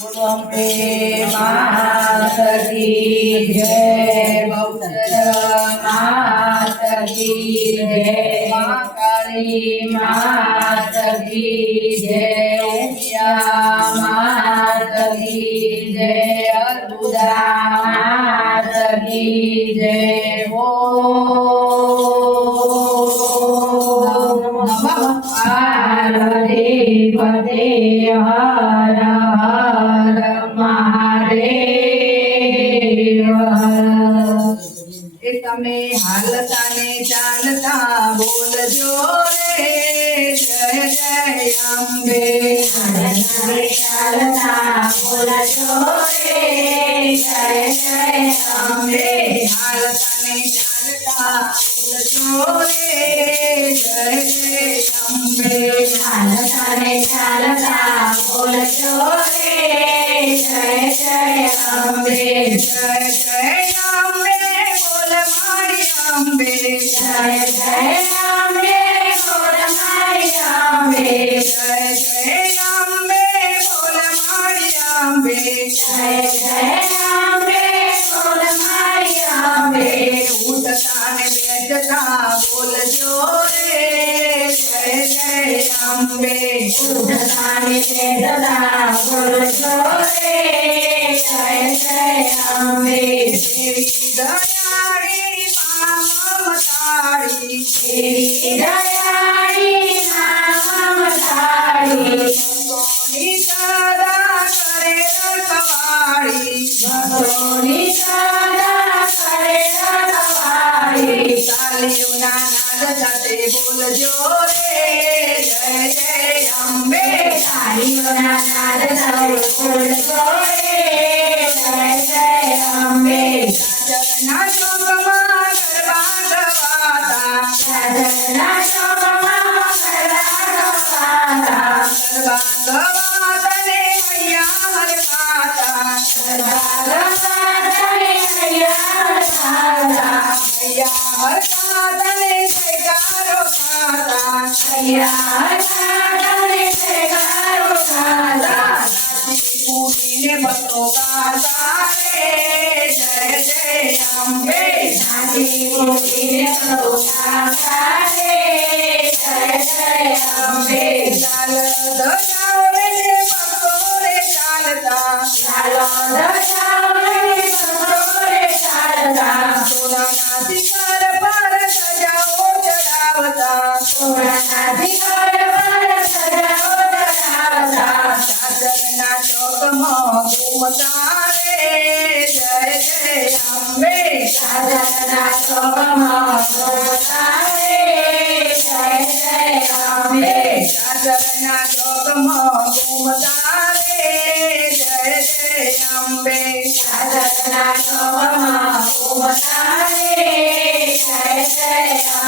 अम्बे माता की जय। बहुचर माता की जय। मां काली माता की जय। उमिया माता की जय। अर्बुदा माता की जय। ओम नमः पार्वती पते हर हर महादेव। એ તમે હાલતા ને ચાલતા બોલજો રે જય જય અંબે। હાલતા ને ચાલતા બોલજો રે જય જય અંબે। હાલતા ને ચાલતા બોલજો રે જય જય અંબે। હાલતા ને ચાલતા બોલજો રે જય જય અંબે। જય જય અંબે બોલ મારી અંબે। જય જય અંબે બોલ મારી અંબે। જય જય અંબે બોલ મારી અંબે। જય જય અંબે બોલ મારી અંબે। ઉઠતા ને બેઠતા બોલજો રે જય જય અંબે। ઉઠતા ને બેઠતા બોલજો રે જય જય અંબે। દેવી દયાળી મા મમતાળી। દેવી દયાળી મા મમતાળી। ભક્તોની સદા કરે રખવાળી। ભક્તોની સદા કરે રખવાળી। તાલીઓના નાદ સાથે બોલજો રે જય જય અંબે। તાલીઓના નાદ સાથે બોલજો રે જય જય અંબે। સાજના ચોકમાં ગરબા ગવાતા। સાજના ચોકમાં ગરબા ગવાતા। ગરબા ગવાતા ને હૈયા હરપાતા। ગરબા ગવાતા ને હૈયા હરપાતા। હૈયા હરપાતા ને જયકારો ખાતા। હૈયા હરપાતા ને જયકારો ખાતા। નાચી કૂદીને ભક્તો ગાતા રે જય જય અંબે। નાચી કૂદીને ભક્તો ગાતા રે જય જય અંબે। લાલ ધજાવે ને ભક્તો રે ચાલતા। લાલ ધજાવે ને ભક્તો રે ચાલતા। સોનાના શિખર પર સજાઓ ચડાવતા। સોનાના શિખર પર સજાઓ ચડાવતા। ચાદરના ચોકમાં ઘૂમતા રે જય જય અંબે। ચાદરના ચોકમાં ઘૂમતા રે જય જય અંબે। ચાદરના ચોકમાં ઘૂમતા રે જય જય અંબે। ચાદરના ચોકમાં ઘૂમતા રે જય જય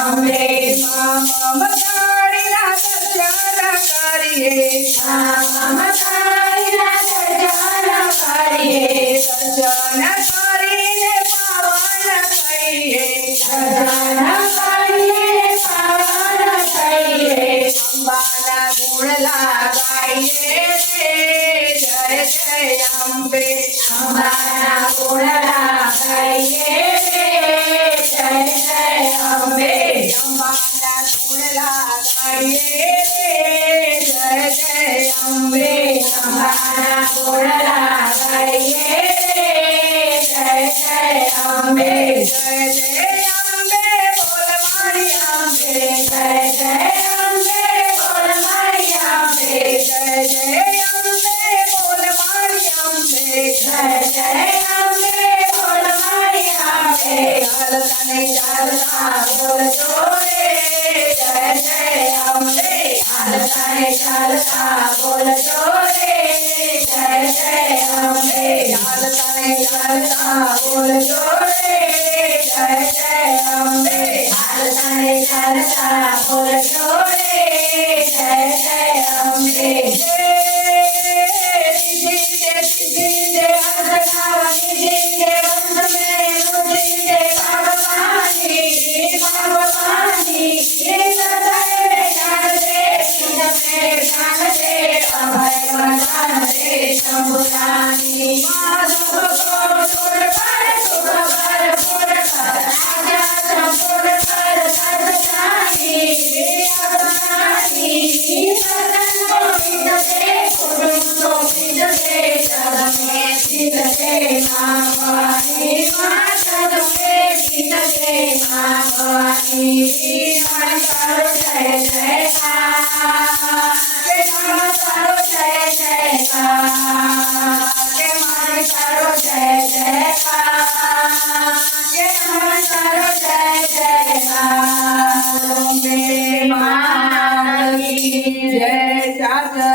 અંબે। મા મમતાળીના દર્શન કરીએ। મા મમતાળીના દર્શન કરીએ। દર્શન કરીને પાવન થઈએ। દર્શન કરીને પાવન થઈએ। અંબાના ગુણ ગાઈએ રે જય જય અંબે। અંબાના ગુણ ગાઈએ રે જય જય અંબે। અંબાના ગુણ ગાઈએ રે જય જય અંબે। અંબાના ગુણ ગાઈએ રે જય જય અંબે। જય જય અંબે બોલ મારી અંબે। જય જય અંબે બોલ મારી અંબે। જય જય અંબે બોલ મારી અંબે। જય જય અંબે બોલ મારી અંબે। હાલતા ને ચાલતા બોલજો રે જય જય અંબે। હાલતા ને ચાલતા બોલજો રે જય જય અંબે। હાલતા ને ચાલતા બોલજો રે જય જય અંબે। હાલતા ને ચાલતા બોલજો રે જય જય અંબે। જીજે અંતરાવની જીજે અંત મેં જીજે ભગવાની ભગવાની। એ સદાય જાણજે સુન મેં જાણજે અભય હરે શંભુરાની માધવ ગોળ પર સુખ ભરપૂર કર રાજા સંપૂર્ણ કર સદજાની અગનાની સદન ગોવિંદ દે કુટુંબ ગોવિંદ દે સદમે સિદ્ધ દે ભવાની માતા દે સિદ્ધ દે ભવાની હરિ કર જય જય